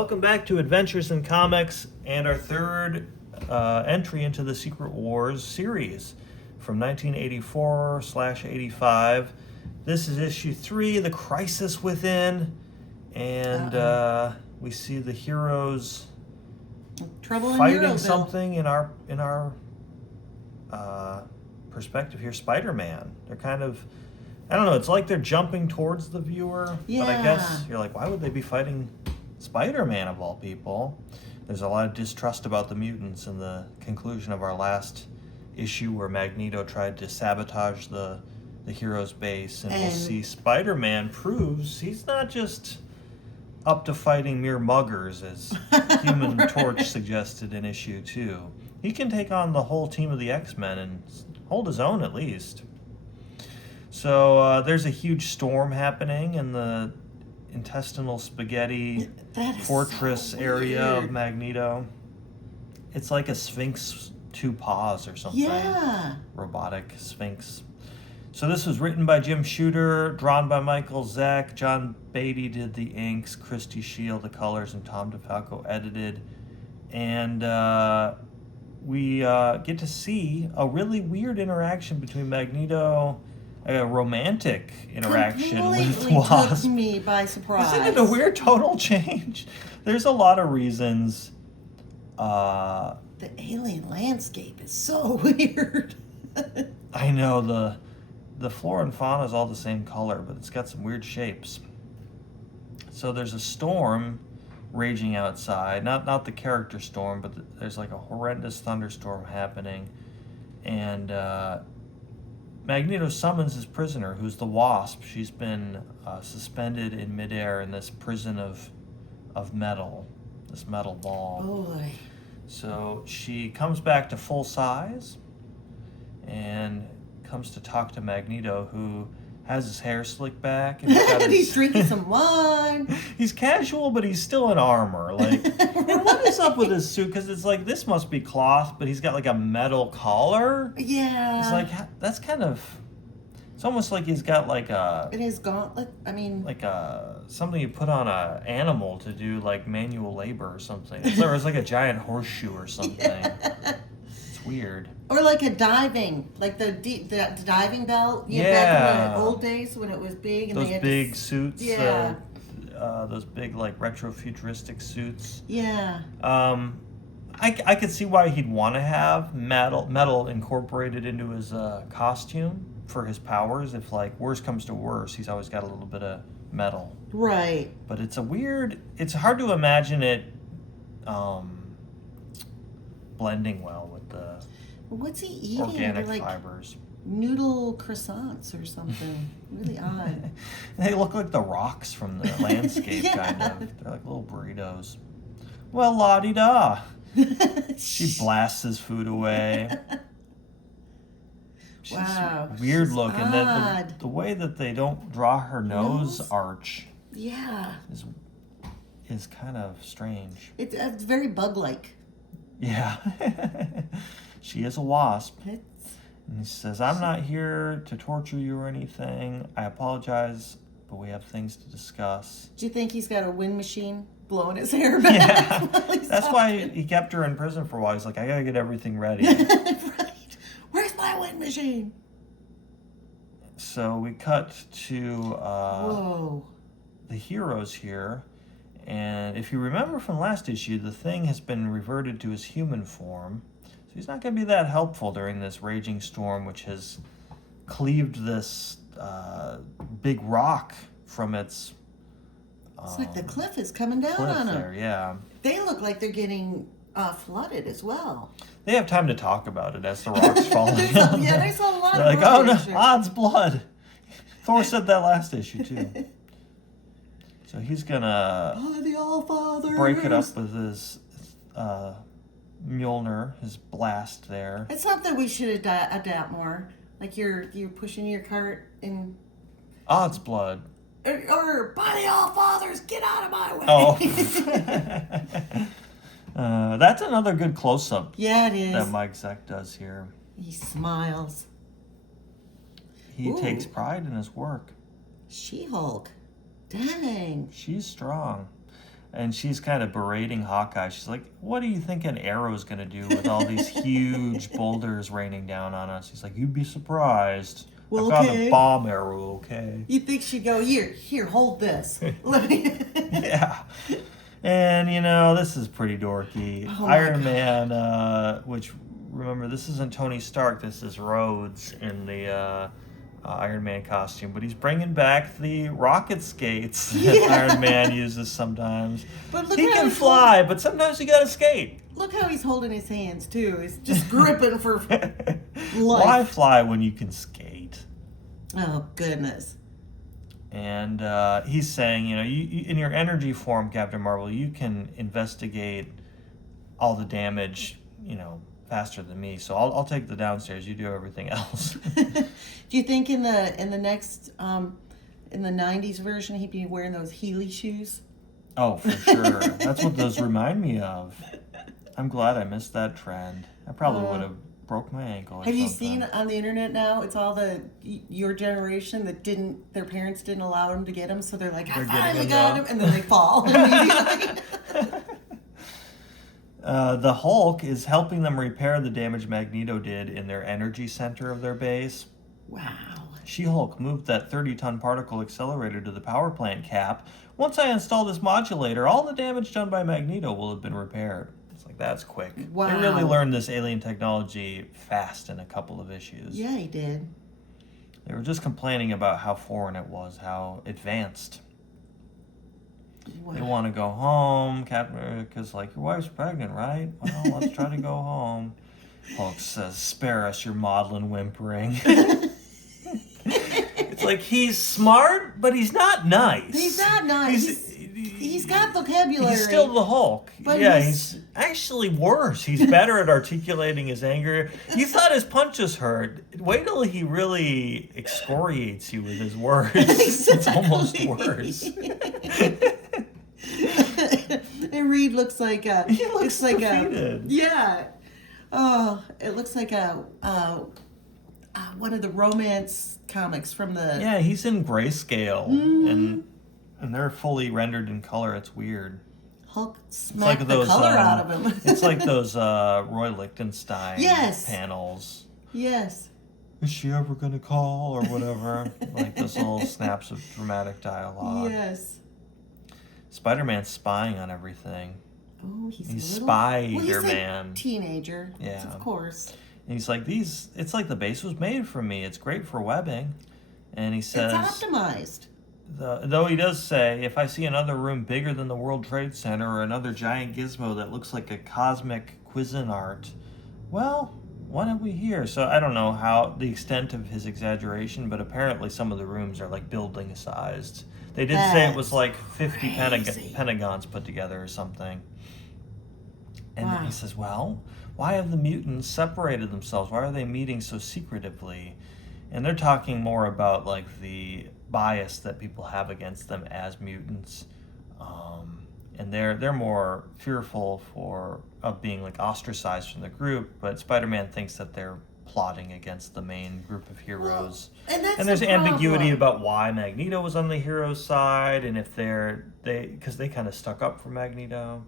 Welcome back to Adventures in Comics and our third entry into the Secret Wars series from 1984/85. This is issue 3, The Crisis Within, and we see the heroes Trouble in fighting Euroville. something in our perspective here. Spider-Man. They're kind of, I don't know, it's like they're jumping towards the viewer, but I guess you're like, why would they be fighting Spider-Man of all people? There's a lot of distrust about the mutants in the conclusion of our last issue where Magneto tried to sabotage the hero's base, and we'll see Spider-Man proves he's not just up to fighting mere muggers, as Human Torch suggested in issue 2. He can take on the whole team of the X-Men and hold his own at least. So there's a huge storm happening in the intestinal spaghetti fortress area of Magneto. It's like a Sphinx 2 paws or something. Yeah. Robotic Sphinx. So this was written by Jim Shooter, drawn by Michael Zeck. John Beatty did the inks, Christy Shield the colors, and Tom DeFalco edited. And we get to see a really weird interaction between Magneto, a romantic interaction with Wasp. Took me by surprise. Isn't it a weird tonal change? There's a lot of reasons. The alien landscape is so weird. I know the flora and fauna is all the same color, but it's got some weird shapes. So there's a storm raging outside. Not the character storm, but there's like a horrendous thunderstorm happening. And Magneto summons his prisoner, who's the Wasp. She's been suspended in midair in this prison of metal, this metal ball. Boy. So she comes back to full size and comes to talk to Magneto, who has his hair slicked back. And he's drinking some wine. He's casual, but he's still in armor. Like, what is up with his suit? Because it's like, this must be cloth, but he's got like a metal collar. Yeah. It's like, that's kind of, it's almost like he's got like a... It is gauntlet, I mean... Like something you put on a animal to do like manual labor or something. It's like a giant horseshoe or something. Yeah. It's weird. Or like a diving, like the diving belt. Yeah. Back in the old days when it was big. And those they had big suits. Yeah. Those big like retro-futuristic suits. Yeah. I could see why he'd want to have metal incorporated into his costume for his powers. If like worse comes to worse, he's always got a little bit of metal. Right. But it's hard to imagine it blending well with the What's he eating? organic like fibers. Noodle croissants or something. Really odd. They look like the rocks from the landscape, kind of. They're like little burritos. Well, la-di-da. She blasts his food away. She's weird she's looking. odd. The way that they don't draw her nose arch Yeah. is kind of strange. It's very bug-like. Yeah. She is a wasp. It's... And he says, I'm not here to torture you or anything. I apologize, but we have things to discuss. Do you think he's got a wind machine blowing his hair back? Yeah. That's why he kept her in prison for a while. He's like, I gotta get everything ready. Right. Where's my wind machine? So we cut to Whoa. the heroes here. And if you remember from last issue, the Thing has been reverted to his human form. So he's not going to be that helpful during this raging storm, which has cleaved this big rock from its... It's like the cliff is coming down on them. There, yeah. They look like they're getting flooded as well. They have time to talk about it as the rock's falling. There's a lot They're of like, oh no, pictures. odds blood. Thor said that last issue too. So he's gonna the All-Father break it up with his Mjolnir, his blast there. It's something we should adapt more. Like you're pushing your cart in... Odds blood. Or by the All-Fathers, get out of my way. Oh. That's another good close-up. Yeah, it is. That Mike Zeck does here. He smiles. He takes pride in his work. She-Hulk. Dang. She's strong. And she's kind of berating Hawkeye. She's like, what do you think an arrow's going to do with all these huge boulders raining down on us? He's like, you'd be surprised. Well, I found okay. a bomb arrow, okay? You think she'd go, here, hold this. Let me... Yeah. And, this is pretty dorky. Oh my Iron God. Man, which, remember, this isn't Tony Stark. This is Rhodes in the Iron Man costume. But he's bringing back the rocket skates that Yeah. Iron Man uses sometimes. But look He how can he's fly, but sometimes you gotta skate. Look how he's holding his hands, too. He's just gripping for Why life. fly when you can skate? Oh, goodness. And he's saying, you in your energy form, Captain Marvel, you can investigate all the damage, faster than me. So I'll take the downstairs. You do everything else. Do you think in the next in the 90s version he'd be wearing those Heeley shoes? Oh, for sure. That's what those remind me of. I'm glad I missed that trend. I probably would have broke my ankle. Or Have you something. seen on the internet now? It's all your generation that their parents didn't allow them to get them, so they're like, I They're getting finally them got now. them, and then they fall immediately. The Hulk is helping them repair the damage Magneto did in their energy center of their base. Wow. She-Hulk moved that 30-ton particle accelerator to the power plant cap. Once I install this modulator, all the damage done by Magneto will have been repaired. It's like, that's quick. Wow. They really learned this alien technology fast in a couple of issues. Yeah, he did. They were just complaining about how foreign it was, how advanced. Wow. They want to go home. Captain America's like, your wife's pregnant, right? Well, let's try to go home. Hulk says, spare us your maudlin whimpering. It's like, he's smart, but he's not nice. He's not nice. He's got vocabulary. He's still the Hulk. But yeah, he's- he's actually worse. He's better at articulating his anger. You thought his punches hurt. Wait till he really excoriates you with his words. It's almost worse. And Reed looks like He looks it's like defeated. yeah. Oh, it looks like one of the romance comics from the Yeah, he's in grayscale, and they're fully rendered in color. It's weird. Hulk It's smacked the color out of him. It's like those Roy Lichtenstein Yes. panels. Yes. Is she ever gonna call or whatever? Like those little snaps of dramatic dialogue. Yes. Spider-Man's spying on everything. Oh, he's He's a little, Spider-Man. A teenager. Yeah. Of course. And he's like, it's like the base was made for me. It's great for webbing. And he says, It's optimized. though he does say, if I see another room bigger than the World Trade Center or another giant gizmo that looks like a cosmic Cuisinart, well, what have we here? So I don't know how the extent of his exaggeration, but apparently some of the rooms are like building sized. They did say it was like 50 crazy. pentagons put together or something. And Wow. he says, well, why have the mutants separated themselves? Why are they meeting so secretively? And they're talking more about like the bias that people have against them as mutants, and they're more fearful of being like ostracized from the group. But Spider-Man thinks that they're plotting against the main group of heroes. And that's And there's the ambiguity problem. about why Magneto was on the hero's side, and if because they kind of stuck up for Magneto.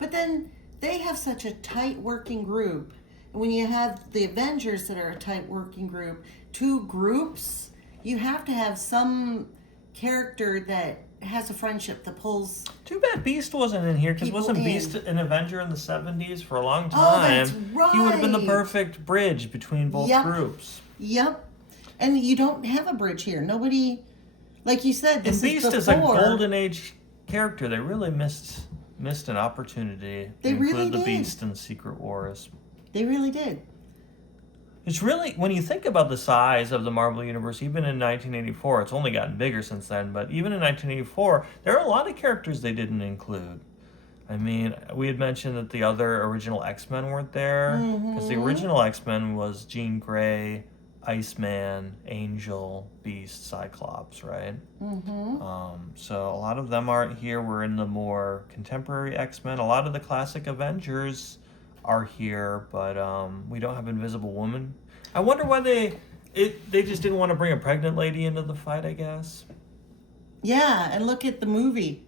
But then they have such a tight working group. And when you have the Avengers that are a tight working group, two groups, you have to have some character that has a friendship that pulls. Too bad Beast wasn't in here, because People wasn't in. Beast an Avenger in the 70s for a long time? Oh, that's He would have been the right. perfect bridge between both Yep. groups. Yep. And you don't have a bridge here. Nobody, like you said, this And Beast is is a before. golden age character. They really missed an opportunity They to include really the did. Beast in Secret Wars. They really did. It's really, when you think about the size of the Marvel Universe, even in 1984, it's only gotten bigger since then, but even in 1984, there are a lot of characters they didn't include. I mean, we had mentioned that the other original X-Men weren't there, because the original X-Men was Jean Grey, Iceman, Angel, Beast, Cyclops, right? So a lot of them aren't here. We're in the more contemporary X-Men. A lot of the classic Avengers are here, but we don't have Invisible Woman. I wonder why they just didn't want to bring a pregnant lady into the fight, I guess. Yeah, and look at the movie.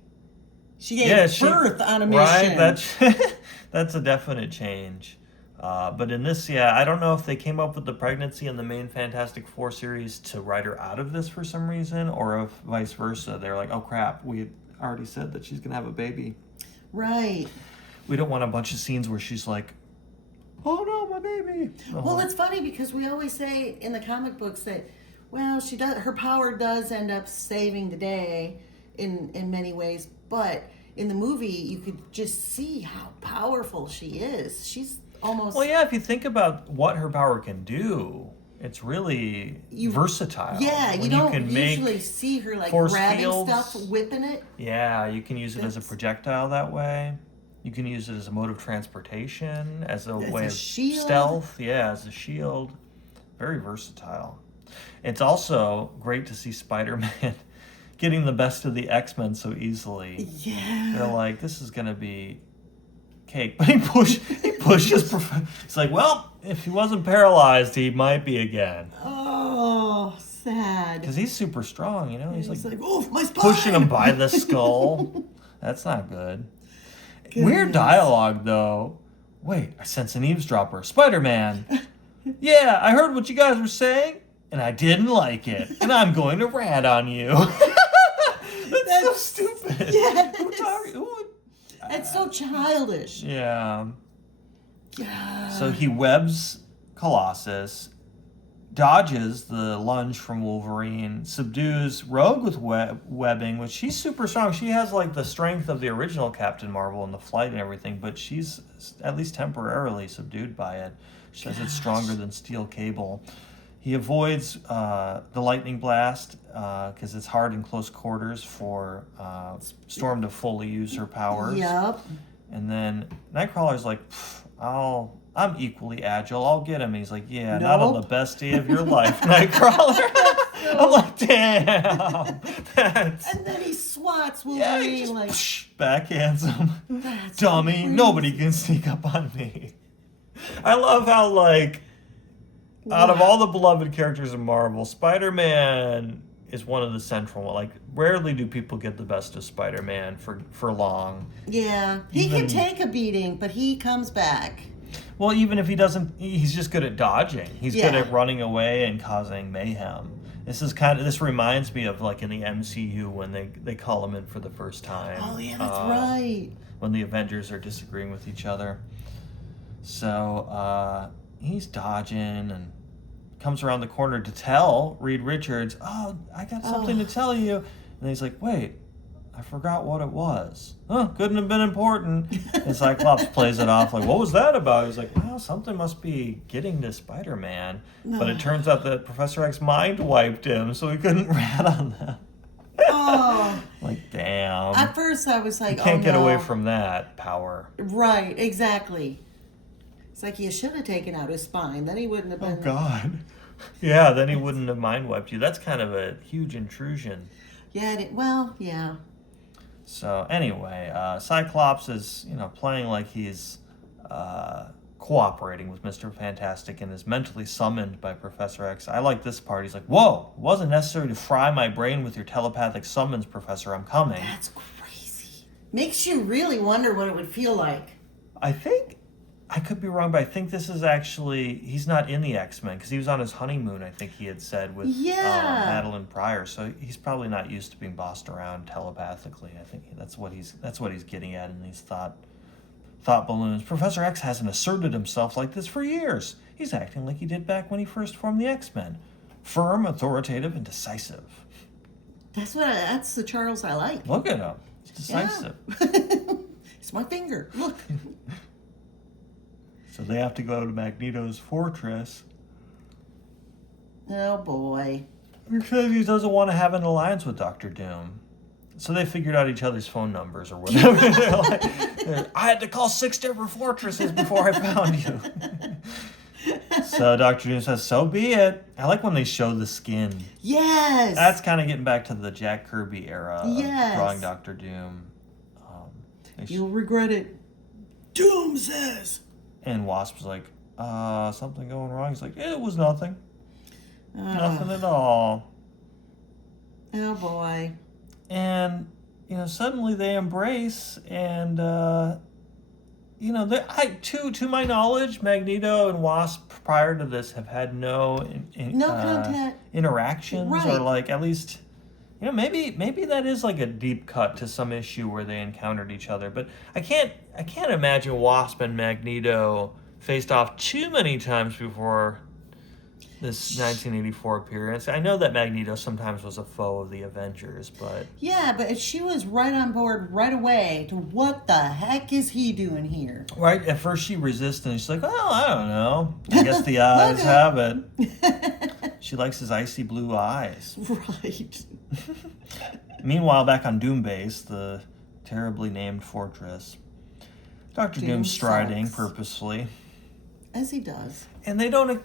She gave birth on a mission. Right, that's a definite change. But in this, I don't know if they came up with the pregnancy in the main Fantastic Four series to write her out of this for some reason, or if vice versa. They're like, oh crap, we already said that she's going to have a baby. Right. We don't want a bunch of scenes where she's like, oh no, my baby. Well, it's funny because we always say in the comic books that, well, her power does end up saving the day in many ways, but in the movie you could just see how powerful she is. She's almost... Well, yeah, if you think about what her power can do, it's really versatile. Yeah, you don't usually see her like grabbing stuff, whipping it. Yeah, you can use it as a projectile that way. You can use it as a mode of transportation, as a way of shield. Stealth. Yeah, as a shield. Very versatile. It's also great to see Spider-Man getting the best of the X-Men so easily. Yeah. They're like, this is going to be cake. But he pushes. It's like, well, if he wasn't paralyzed, he might be again. Oh, sad. Because he's super strong, He's like, oh, my spine! Pushing him by the skull. That's not good. Weird dialogue, though. Wait, I sense an eavesdropper. Spider-Man. Yeah, I heard what you guys were saying, and I didn't like it. And I'm going to rat on you. That's so stupid. Yeah, it's so childish. Yeah. Yeah. So he webs Colossus, dodges the lunge from Wolverine, subdues Rogue with webbing, which she's super strong. She has like the strength of the original Captain Marvel and the flight and everything, but she's at least temporarily subdued by it. She says it's stronger than steel cable. He avoids the lightning blast because it's hard in close quarters for Storm to fully use her powers. Yep. And then Nightcrawler's like, I'm equally agile. I'll get him. He's like, yeah, nope. Not on the best day of your life, Nightcrawler. I'm like, damn. And then he swats Wolverine he just, like backhands him. Dummy. Crazy. Nobody can sneak up on me. I love how out of all the beloved characters in Marvel, Spider-Man is one of the central. Like, rarely do people get the best of Spider-Man for long. Yeah, he can take a beating, but he comes back. Well, even if he doesn't, he's just good at dodging. He's good at running away and causing mayhem. This reminds me of like in the MCU when they call him in for the first time. Oh yeah, that's right. When the Avengers are disagreeing with each other. So he's dodging and comes around the corner to tell Reed Richards, oh, I got something to tell you. And he's like, wait, I forgot what it was. Huh, couldn't have been important. And Cyclops plays it off like, what was that about? He's like, well, something must be getting to Spider-Man. No. But it turns out that Professor X mind wiped him, so he couldn't rat on them. Oh. Like, damn. At first I was like, you can't get away from that power. Right, exactly. It's like you should have taken out his spine. Then he wouldn't have been... Oh, God. Yeah, then he wouldn't have mind wiped you. That's kind of a huge intrusion. Yeah, yeah. So anyway, Cyclops is, playing like he's cooperating with Mr. Fantastic and is mentally summoned by Professor X. I like this part. He's like, whoa, it wasn't necessary to fry my brain with your telepathic summons, Professor. I'm coming. That's crazy. Makes you really wonder what it would feel like. I could be wrong, but I think this is actually, he's not in the X-Men because he was on his honeymoon, I think he had said, with Madeline Pryor. So he's probably not used to being bossed around telepathically. I think that's what he's getting at in these thought balloons. Professor X hasn't asserted himself like this for years. He's acting like he did back when he first formed the X-Men. Firm, authoritative, and decisive. That's the Charles I like. Look at him. He's decisive. Yeah. It's my finger. Look. So they have to go to Magneto's fortress. Oh, boy. Because he doesn't want to have an alliance with Dr. Doom. So they figured out each other's phone numbers or whatever. I had to call 6 different fortresses before I found you. So Dr. Doom says, so be it. I like when they show the skin. Yes. That's kind of getting back to the Jack Kirby era of drawing Dr. Doom. You'll regret it. Doom says. And Wasp's like, something going wrong? He's like, it was nothing. Nothing at all. Oh, boy. And suddenly they embrace, and to my knowledge, Magneto and Wasp prior to this have had no contact interactions, right. or like at least maybe that is like a deep cut to some issue where they encountered each other. But I can't imagine Wasp and Magneto faced off too many times before this 1984 appearance. I know that Magneto sometimes was a foe of the Avengers, but... Yeah, but she was right on board right away to what the heck is he doing here? Right, at first she resisted, and she's like, well, I don't know. I guess the eyes have it. She likes his icy blue eyes. Right. Meanwhile, back on Doom Base, the terribly named fortress, Dr. Doom's striding purposefully. As he does. And they don't...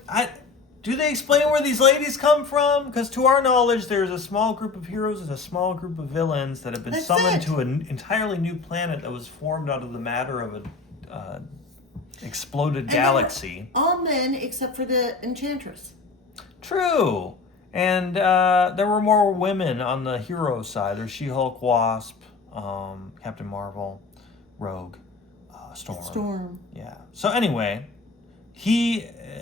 Do they explain where these ladies come from? Because to our knowledge, there's a small group of heroes and a small group of villains that have been summoned to an entirely new planet that was formed out of the matter of an exploded galaxy. All men except for the Enchantress. True. And there were more women on the hero side. There's She-Hulk, Wasp, Captain Marvel, Rogue, Storm. Yeah. So anyway...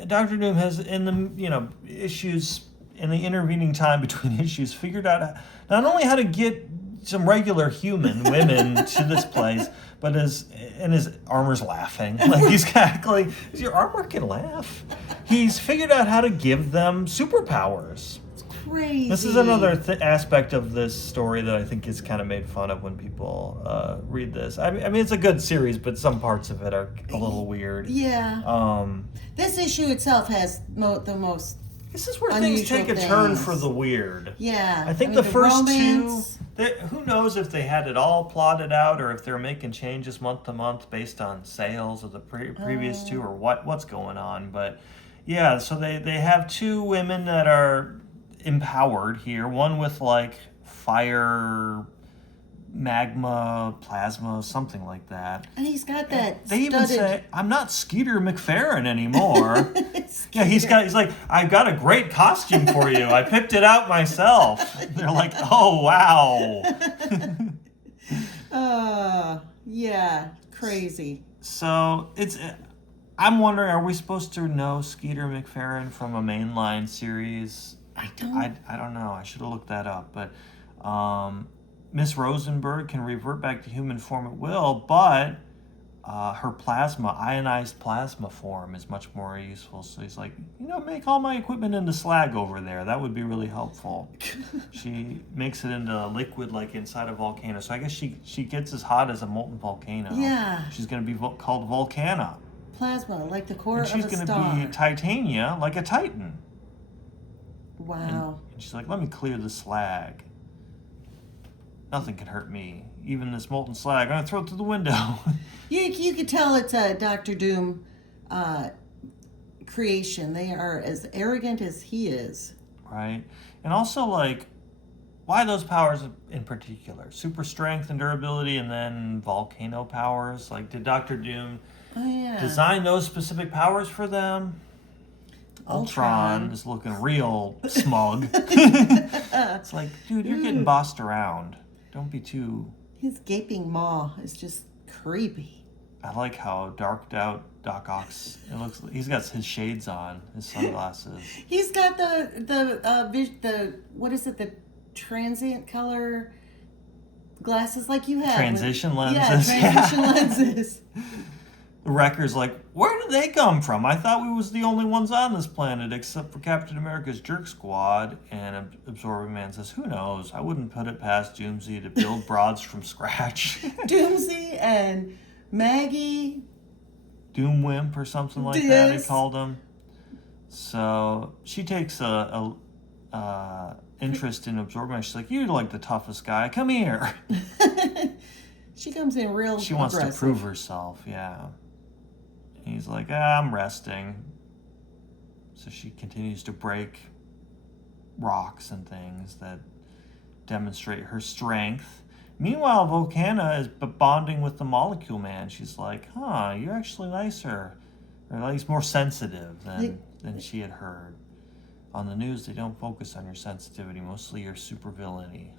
Dr. Doom has, in the issues, in the intervening time between issues, figured out not only how to get some regular human women to this place, but his armor's laughing. Like your armor can laugh. He's figured out how to give them superpowers. Crazy. This is another aspect of this story that I think is kind of made fun of when people read this. I mean, it's a good series, but some parts of it are a little weird. Yeah. This issue itself has the most. This is where things take a turn for the weird. Yeah. I think the first two. Who knows if they had it all plotted out, or if they're making changes month to month based on sales of the previous two, or what's going on. But yeah, so they have two women that are empowered here, one with like fire, magma, plasma, something like that, and he's got that they even say, I'm not Skeeter McFerrin anymore. Yeah, he's like, I've got a great costume for you, I picked it out myself. They're like, oh wow. Yeah, crazy. So I'm wondering, are we supposed to know Skeeter McFerrin from a mainline series? I don't know. I should have looked that up. But Miss Rosenberg can revert back to human form at will, but her ionized plasma form is much more useful. So he's like, make all my equipment into slag over there. That would be really helpful. She makes it into liquid like inside a volcano. So I guess she gets as hot as a molten volcano. Yeah. She's going to be called Volcana. Plasma, like the core of a star. And she's going to be Titania, like a Titan. Wow. And she's like, let me clear the slag. Nothing can hurt me. Even this molten slag. I'm going to throw it through the window. You could tell it's a Dr. Doom creation. They are as arrogant as he is. Right. And also, like, why those powers in particular? Super strength and durability, and then volcano powers? Like, did Dr. Doom design those specific powers for them? Ultron is looking real smug. It's like, dude, you're getting bossed around. Don't be too... His gaping maw is just creepy. I like how darked out Doc Ock's... He's got his shades on, his sunglasses. He's got the what is it, the transient color glasses like you have. Transition lenses. Yeah, transition lenses. The Wrecker's like, where did they come from? I thought we was the only ones on this planet except for Captain America's Jerk Squad. And Absorbing Man says, who knows? I wouldn't put it past Doomsday to build broads from scratch. Doomsday and Maggie. Doomwimp or something like that, he called him. So she takes a interest in Absorbing Man. She's like, you're like the toughest guy. Come here. She comes in real She wants aggressive. to prove herself, yeah. He's like, I'm resting. So she continues to break rocks and things that demonstrate her strength. Meanwhile, Volcana is bonding with the Molecule Man. She's like, you're actually nicer. Or at least more sensitive than she had heard. On the news, they don't focus on your sensitivity. Mostly your supervillainy.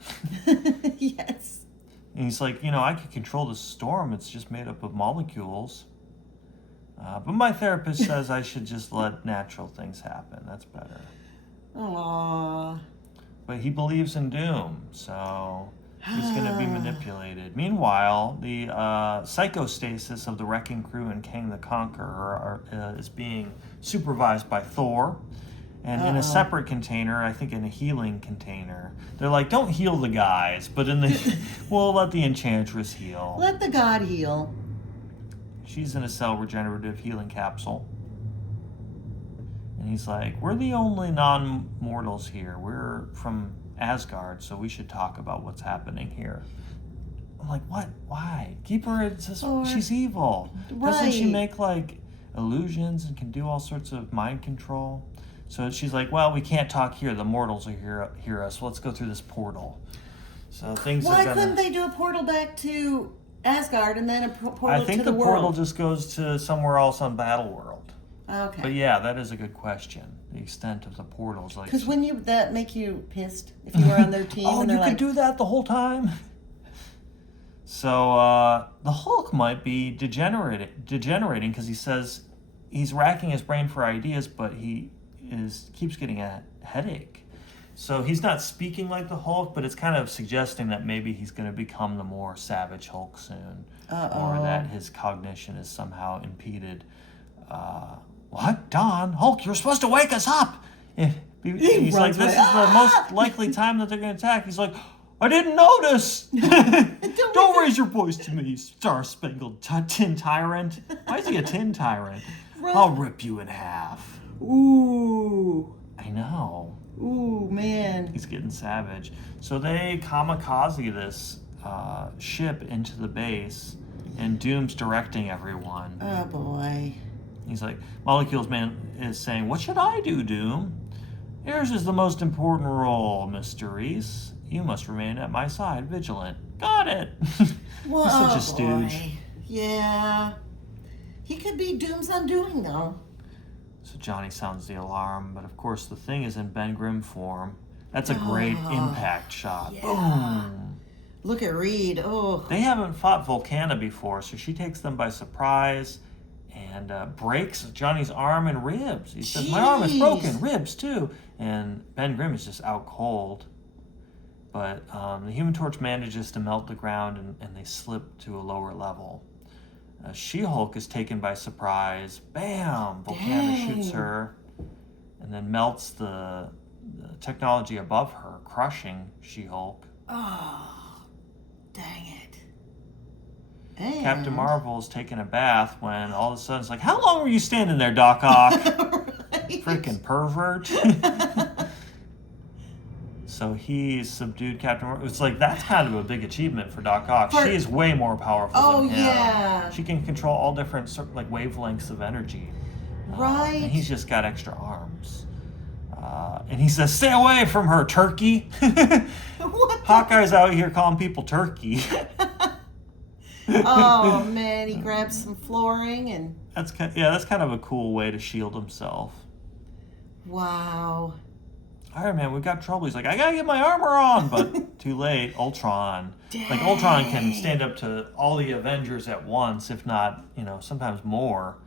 Yes. And he's like, I could control the storm. It's just made up of molecules. But my therapist says I should just let natural things happen. That's better. Aww. But he believes in doom, so he's going to be manipulated. Meanwhile, the psychostasis of the Wrecking Crew and Kang the Conqueror is being supervised by Thor. And in a separate container, I think in a healing container, they're like, don't heal the guys, but we'll let the Enchantress heal. Let the god heal. She's in a cell regenerative healing capsule. And he's like, we're the only non-mortals here. We're from Asgard, so we should talk about what's happening here. I'm like, what? Why? Keep her, she's evil. Right. Doesn't she make, like, illusions and can do all sorts of mind control? So she's like, well, we can't talk here. The mortals will hear us. Let's go through this portal. So things Why couldn't they do a portal back to Asgard and then a portal to the world? I think the portal just goes to somewhere else on Battleworld. Okay. But yeah, that is a good question. The extent of the portals, like, because wouldn't that make you pissed if you were on their team? oh, and you they're could do that the whole time. So the Hulk might be degenerating because he says he's racking his brain for ideas, but he keeps getting a headache. So he's not speaking like the Hulk, but it's kind of suggesting that maybe he's going to become the more savage Hulk soon, or that his cognition is somehow impeded. What? Don? Hulk, you're supposed to wake us up! He's like, this is the most likely time that they're going to attack. He's like, I didn't notice! Don't raise your voice to me, star-spangled tin tyrant. Why is he a tin tyrant? Right. I'll rip you in half. Ooh. I know. Ooh, man. He's getting savage. So they kamikaze this ship into the base, and Doom's directing everyone. Oh, boy. He's like, Molecules Man is saying, what should I do, Doom? Yours is the most important role, Mr. Reese. You must remain at my side, vigilant. Got it. Well, He's such a stooge. boy. Yeah. He could be Doom's undoing, though. So Johnny sounds the alarm, but of course the thing is in Ben Grimm form. That's a great impact shot. Yeah. Boom. Look at Reed. Oh. They haven't fought Volcana before, so she takes them by surprise and breaks Johnny's arm and ribs. He says, my arm is broken, ribs too. And Ben Grimm is just out cold. But the Human Torch manages to melt the ground and they slip to a lower level. She-Hulk is taken by surprise. Bam! Volcana shoots her and then melts the technology above her, crushing She-Hulk. Oh. Dang it. And... Captain Marvel's taking a bath when all of a sudden it's like, how long were you standing there, Doc Ock? Right. Freaking pervert. So he subdued Captain Marvel. It's like, that's kind of a big achievement for Doc Ock. She is way more powerful than him. Yeah. She can control all different wavelengths of energy. Right. And he's just got extra arms. And he says, stay away from her, turkey. Hawkeye's out here calling people turkey. Oh, man. He grabs some flooring and... That's kind of a cool way to shield himself. Wow. Iron Man, we've got trouble. He's like, I gotta get my armor on, but too late. Ultron. Dang. Like, Ultron can stand up to all the Avengers at once, if not, sometimes more.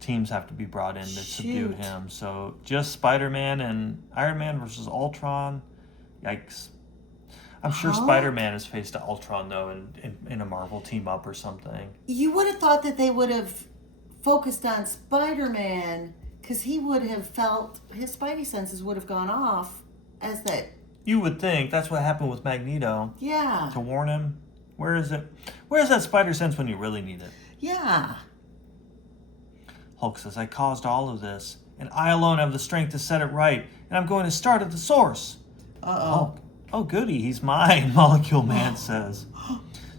Teams have to be brought in to subdue him. So just Spider-Man and Iron Man versus Ultron. Yikes. I'm sure Spider-Man has faced Ultron, though, in a Marvel team-up or something. You would have thought that they would have focused on Spider-Man... because he would have felt, his spidey senses would have gone off as that... You would think. That's what happened with Magneto. Yeah. To warn him. Where is it? Where's that spider sense when you really need it? Yeah. Hulk says, I caused all of this, and I alone have the strength to set it right, and I'm going to start at the source. Uh-oh. Oh, goody, he's mine, Molecule Man says.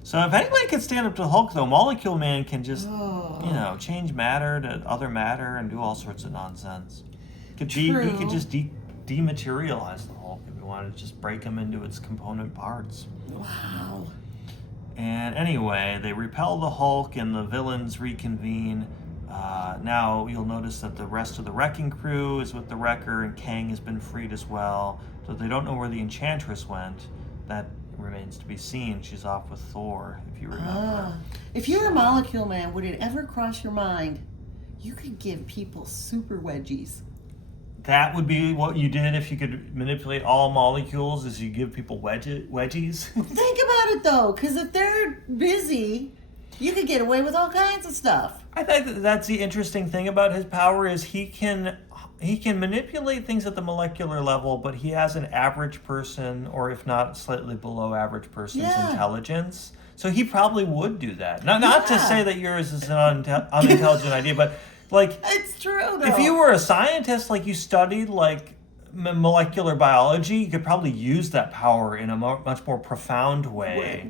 So if anybody can stand up to Hulk, though, Molecule Man can just, change matter to other matter and do all sorts of nonsense. He could just dematerialize the Hulk if we wanted to just break him into its component parts. Wow. And anyway, they repel the Hulk and the villains reconvene. Now you'll notice that the rest of the Wrecking Crew is with the Wrecker and Kang has been freed as well. So they don't know where the Enchantress went. That remains to be seen. She's off with Thor, if you remember. If you were a Molecule Man, would it ever cross your mind you could give people super wedgies? That would be what you did if you could manipulate all molecules, is you give people wedgies? Think about it, though, because if they're busy, you could get away with all kinds of stuff. I think that's the interesting thing about his power is he can manipulate things at the molecular level, but he has an average person, or if not slightly below average person's intelligence. So he probably would do that. Not to say that yours is an unintelligent idea, but like, it's true though. If you were a scientist, like you studied like molecular biology, you could probably use that power in a much more profound way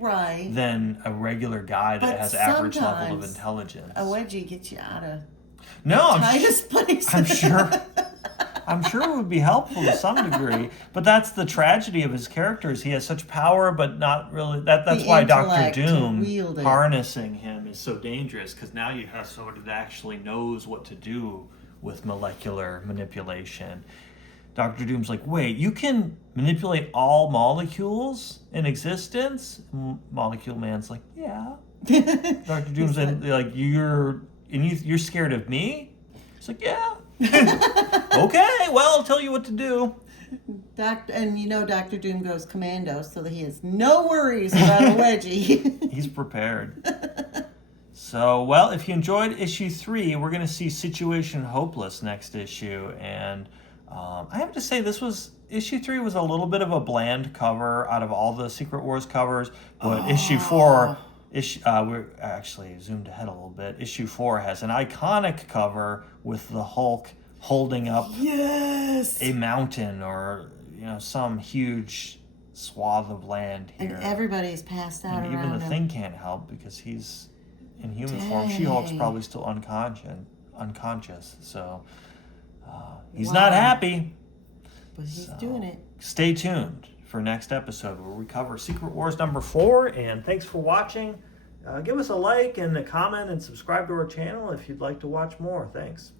than a regular guy that has average level of intelligence. A wedgie gets you out of tightest place. I'm sure it would be helpful to some degree, but that's the tragedy of his characters. He has such power, but not really. That's why Doctor Doom harnessing him is so dangerous, because now you have someone that actually knows what to do with molecular manipulation. Dr. Doom's like, wait, you can manipulate all molecules in existence? Molecule Man's like, yeah. Dr. Doom's like, you're scared of me? He's like, yeah. Okay, well, I'll tell you what to do. Dr. Doom goes commando, so that he has no worries about a wedgie. He's prepared. So, well, if you enjoyed issue 3, we're going to see Situation Hopeless next issue, and I have to say issue 3 was a little bit of a bland cover out of all the Secret Wars covers, but issue 4. We're actually zoomed ahead a little bit. Issue 4 has an iconic cover with the Hulk holding up a mountain or some huge swath of land here. And everybody's passed out and around even the him. Thing can't help because he's in human form. She-Hulk's probably still unconscious. So he's not happy. But he's doing it. Stay tuned for next episode where we cover Secret Wars number 4, and thanks for watching. Give us a like and a comment and subscribe to our channel if you'd like to watch more. Thanks.